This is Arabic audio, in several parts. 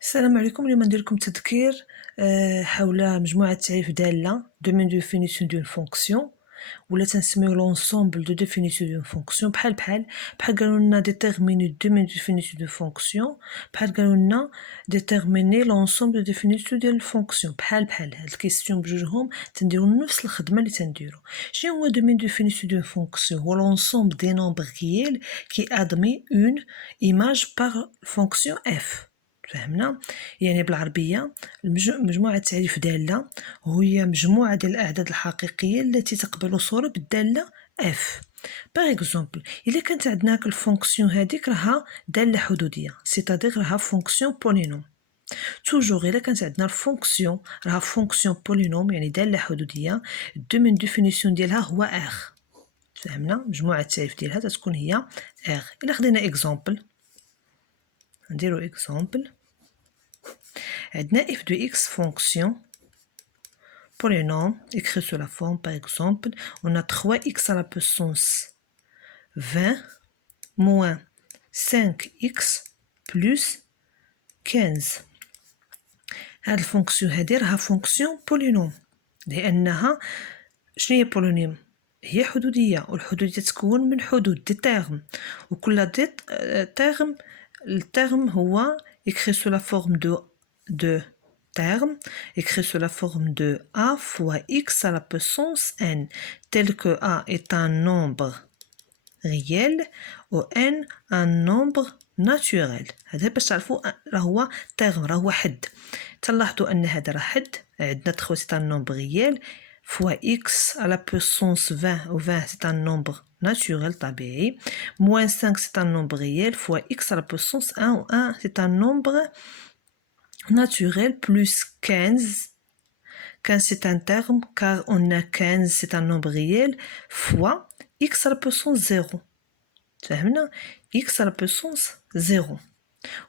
السلام عليكم. اليوم ندير لكم تذكير حول مجموعة تعريف دالة دومين دو فينيسيون دون فونكسيون، ولا تنسميو لونسومبل دو ديفينيسيون دون فونكسيون. بحال قالوا لنا ديتيرميني دومين دو فينيسيون دو فونكسيون، بحال قالوا لنا ديتيرميني لونسومبل دو ديفينيسيون ديال الفونكسيون. بحال هاد الكيستيون بجوجهم تنديرو نفس الخدمة اللي تنديرو. شنو هو دومين دو فينيسيون دون فونكسيون؟ هو لونسومبل دي نومبر ريال كي ادمي اون ايماج باغ فونكسيون اف. فهمنا؟ يعني بالعربية مجموعة تعريف دالة هي مجموعة ديال الأعداد الحقيقية التي تقبل صورة بالدالة f. باغ اكزومبل إلا كانت عندنا هاك الفونكسيون هاديك راها دالة حدودية، سيتادير راها فونكسيون بولينوم. توجور إلا كانت عندنا الفونكسيون راها فونكسيون بولينوم يعني دالة حدودية، الدومين ديفينيسيون ديالها هو r. فهمنا؟ مجموعة التعريف ديالها تتكون هي r. إلا خدينا اكزومبل، نديرو اكزومبل. عندنا f de x fonction polynôme écrit sous la forme, par exemple, on a 3x à la puissance 20 moins 5x plus 15. هاد الفونكسيون هادي راها فونكسيون بولينوم لأنها شنو هي بولينوم؟ هي حدودية، والحدودية تتكون من حدود دي تيرم، وكل دي تيرم التيرم هو écrit sous la forme de termes écrit sous la forme de a fois x à la puissance n, tel que a est un nombre réel و n un nombre naturel. هذا باش تعرفوا راه هو terme، راه هو حد. تلاحظوا ان هذا راه حد. عندنا 3 c'est un nombre réel fois x à la puissance 20 و 20 c'est un nombre naturel طبيعي moins 5 c'est un nombre réel fois x à la puissance 1 و 1 c'est un nombre naturel plus 15. 15 c'est un terme car on a 15 c'est un nombre réel fois x à la puissance 0. فهمنا؟ x à la puissance 0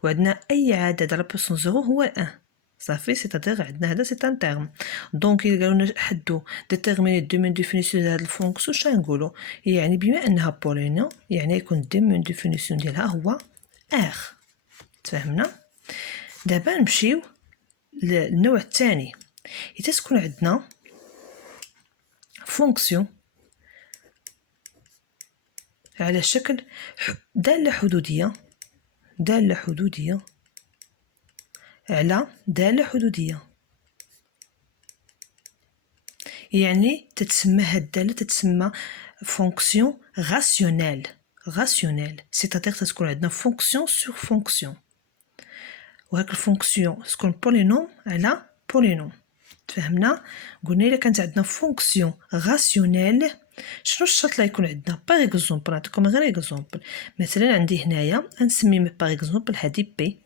وعندنا أي عدد على puissance 0 هو 1 صافي. سيتادير عندنا هذا سي ان تيرم. دونك إلا قالولنا حدو ديتيرميني الدومين ديفينيسيون ديال هاد الفونكسيون شنو نقولو؟ يعني بما أنها بولينوم يعني يكون الدومين ديفينيسيون ديالها هو r. تفهمنا؟ دابا نمشيو للنوع الثاني. إذا تكون عندنا فونكسيون على شكل دالة حدودية على دالة حدودية، يعني تتسمى هاد الدالة تتسمى فونكسيون راسيونيل. سيتادير تكون عندنا فونكسيون سور فونكسيون، وهاك الفونكسيون تكون بولينوم على بولينوم. تفهمنا؟ قلنا الا كانت عندنا فونكسيون راسيونيل شنو الشرط اللي يكون عندنا؟ باغ اكزومبل نعطيكم غير اكزومبل. مثلا عندي هنايا نسمي باغ اكزومبل هادي بي،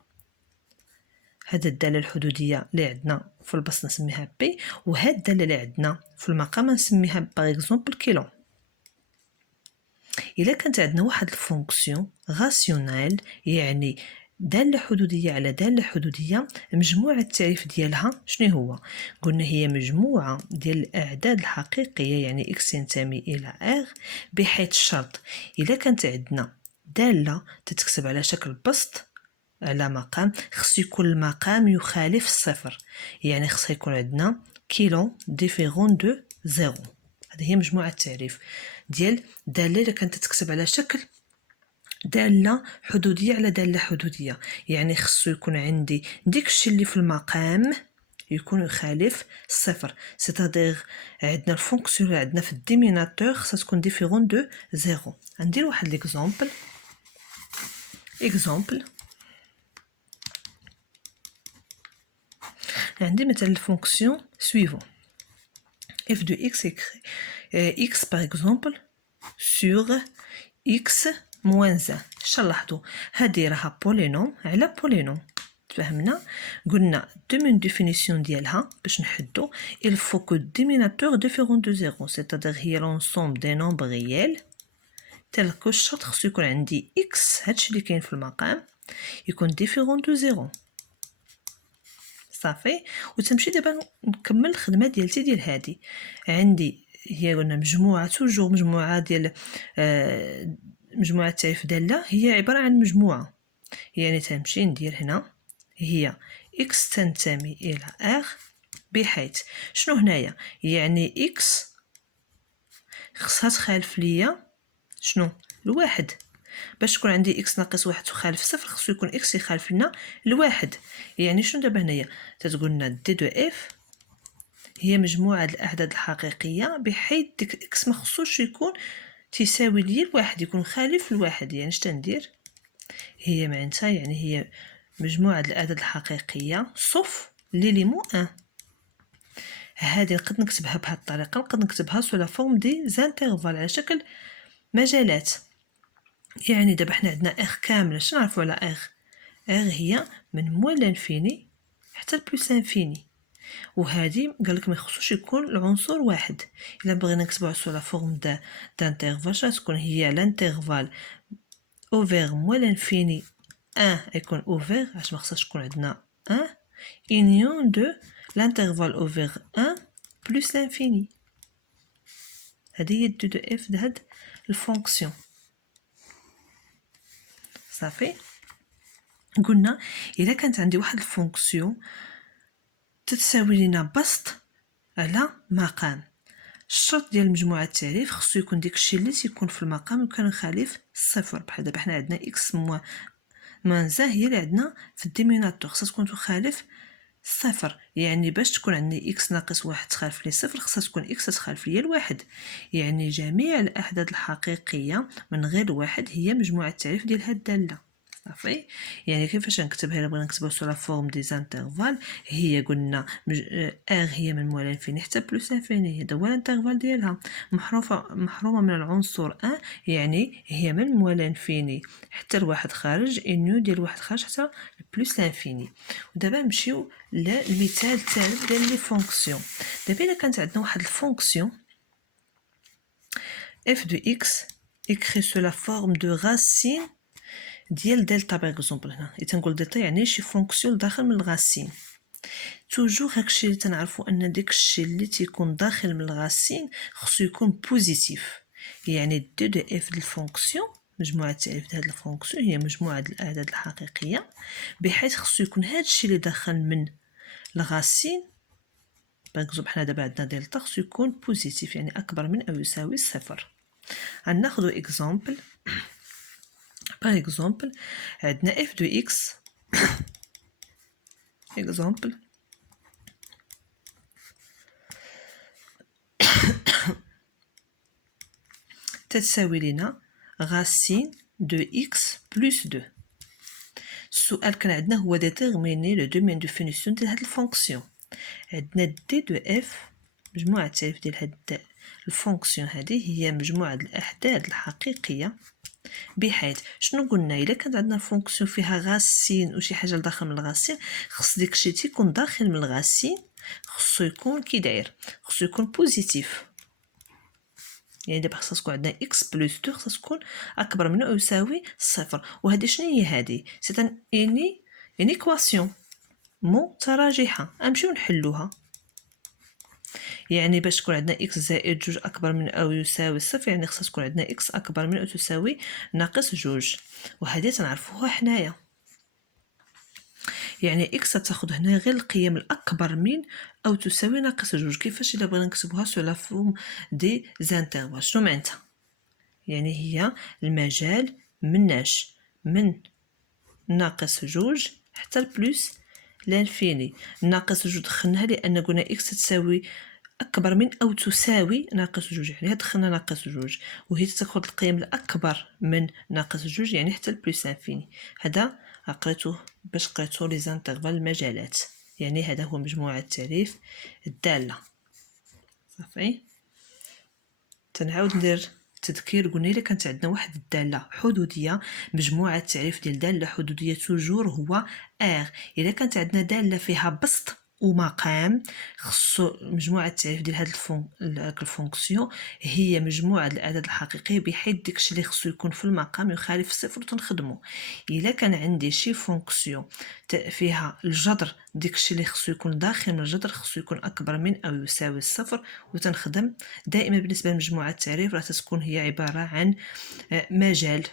هاد الداله الحدوديه اللي عندنا في البسط نسميها بي، وهاد الداله اللي عندنا في المقام نسميها باغ اكزومبل كيلو. الا كانت عندنا واحد الفونكسيون راسيونيل يعني دالة حدودية على دالة حدودية، مجموعة التعريف ديالها شنو هو؟ قلنا هي مجموعة ديال الأعداد الحقيقية يعني x ينتمي إلى r، بحيث الشرط إلا كانت عندنا دالة تتكتب على شكل بسط على مقام خصو يكون المقام يخالف الصفر، يعني خصها يكون عندنا كيلو ديفيرون دو زيرو. هذه هي مجموعة التعريف ديال دالة إلا كانت تتكتب على شكل دالة حدودية على دالة حدودية، يعني خصو يكون عندي ديكشي اللي في المقام يكون يخالف الصفر. سيتادير عندنا الفونكسيون اللي عندنا في الديميناتور خصها تكون ديفيرون دو زيرو. ندير واحد ليكزومبل. عندي مثلا الفونكسيون سويفون f de x écrit x par exemple sur x moins 1. شنلاحظوا هذه راها بولينوم على بولينوم. تفهمنا؟ قلنا دومين ديفينيسيون ديالها باش نحدو il faut que déminateur différent de 0 c'est-à-dire هي l'ensemble des nombres réels tel que الشرط خصو يكون عندي x هادشي اللي كاين في المقام يكون différent de 0 صافي. وتمشي دابا نكمل الخدمه ديالتي ديال هادي. عندي هي قلنا مجموعه توجور مجموعه ديال مجموعه تعريف داله هي عباره عن مجموعه، يعني تنمشي ندير هنا هي x تنتمي إلى r، بحيث شنو هنايا؟ يعني x خصها تخالف ليا شنو؟ الواحد. باش تكون عندي x ناقص واحد تخالف صفر خصو يكون x يخالف لنا الواحد. يعني شنو دابا هنايا؟ تتقولنا دي دو اف هي مجموعة الأعداد الحقيقية بحيث ديك x ما خصوش يكون تساوي ليا الواحد، يكون خالف الواحد. يعني اش تندير؟ هي معناتها يعني هي مجموعة الأعداد الحقيقية صف ليليمون ان. هذه نقد نكتبها بهذه الطريقة، نقد نكتبها سو فورم دي زانترفال على شكل مجالات. يعني دابا حنا عندنا اغ كامله. شنو نعرفوا على اغ؟ اغ هي من موال لانفيني حتى لبلوس انفيني، وهذه قال لك ما يخصوش يكون العنصر واحد. الا بغينا نكتبوها سو لا فورم دانترفال تكون هي لانترفال اوفر موال لانفيني ان يكون اوفر، علاش ما خصهاش تكون عندنا ان union de l'intervalle ouvert 1 plus l'infini. هذه هي دو اف د هاد الفونكسيون. صافي. قلنا الا كانت عندي واحد الفونكسيون تتساوي لنا بسط على مقام، الشرط ديال مجموعة التعريف خصو يكون داكشي اللي تيكون في المقام وكان خالف الصفر. بحال دابا حنا عندنا اكس موان زا هي اللي عندنا في الديميناتور، خصها تكون تخالف صفر. يعني باش تكون عندي اكس ناقص واحد تخالف لي صفر خصها تكون اكس تخالف لي الواحد. يعني جميع الاعداد الحقيقيه من غير واحد هي مجموعه التعريف ديال هاد الداله. صافي. يعني كيفاش نكتبها؟ الا بغينا نكتبها سو لا فورم دي زانترفال، هي قلنا ار هي من موال انفيني حتى بلوس انفيني، هذا هو الانترفال ديالها. محرومه من العنصر ان، يعني هي من موال انفيني حتى الواحد خارج، انيو ديال واحد خارج حتى بلوس لانفيني. ودابا نمشيو للمثال الثالث ديال لي فونكسيون. دابا الا كانت عندنا واحد الفونكسيون f de x écrit sous la forme de racine ديال دلتا باغ اكزومبل. هنا تنقول دلتا يعني شي فونكسيون داخل من الغاسين. توجور هاكشي اللي تنعرفوا ان داكشي اللي تيكون داخل من الغاسين خصو يكون بوزيتيف. يعني دو دو اف ديال الفونكسيون مجموعه التعريف ديال هاد الفونكسيون هي مجموعه الاعداد الحقيقيه بحيث خصو يكون هادشي اللي داخل من الغاسين باغ اكزومبل. حنا دابا عندنا دلتا خصو يكون بوزيتيف يعني اكبر من او يساوي صفر. غناخذوا اكزومبل. باغ اكزومبل عندنا اف دو اكس اكزومبل تتساوي لنا غاسين دو اكس بلس 2. السؤال كان عندنا هو ديتيرميني لو دومين دو فينيسيون ديال هاد الفونكسيون. عندنا دي دو اف مجموعة التعريف ديال هاد الفونكسيون هذه هي مجموعة الأحداث الحقيقية بحيث شنو قلنا؟ الا كانت عندنا فونكسيون فيها غاسين وشي حاجه لداخل من الغاسين خص داكشي تيكون داخل من الغاسين خصو يكون كي داير، خصو يكون بوزيتيف. يعني دابا خصها تكون عندنا x بلس 2 خصها تكون اكبر من او يساوي صفر. وهذه شنو هي؟ هذه سي ان ايكواسيون متراجحه. نمشيو نحلوها. يعني باش تكون عندنا x زائد جوج اكبر من او يساوي صفر يعني خصها تكون عندنا x اكبر من او تساوي ناقص جوج، وهذه تنعرفوها حنايا. يعني x تاخذ هنا غير القيم الاكبر من او تساوي ناقص جوج. كيفاش الا بغينا نكتبوها سو لا فورم دي زانترفال؟ شنو معناتها؟ يعني هي المجال مناش من ناقص جوج حتى البلوس لانفيني. ناقص جوج دخلناها لان قلنا x تساوي اكبر من او تساوي ناقص جوج، يعني دخلنا ناقص جوج وهي تاخذ القيم الاكبر من ناقص جوج يعني حتى البلوس انفيني. هذا قريتوه باش قريتو لي زانترفال المجالات. يعني هذا هو مجموعة التعريف الدالة. صافي. تنعاود ندير تذكير. قلنا الا كانت عندنا واحد الداله حدوديه مجموعه التعريف ديال داله حدوديه توجور هو ار. الا كانت عندنا داله فيها بسط ومقام خصو مجموعه التعريف ديال هاد الفونكسيون هي مجموعه الاعداد الحقيقيه بحيث داكشي اللي خصو يكون في المقام يخالف صفر وتنخدمو. الا كان عندي شي فونكسيون فيها الجذر داكشي اللي خصو يكون داخل من الجذر خصو يكون اكبر من او يساوي الصفر وتنخدم. دائما بالنسبه لمجموعه التعريف راه تكون هي عباره عن مجال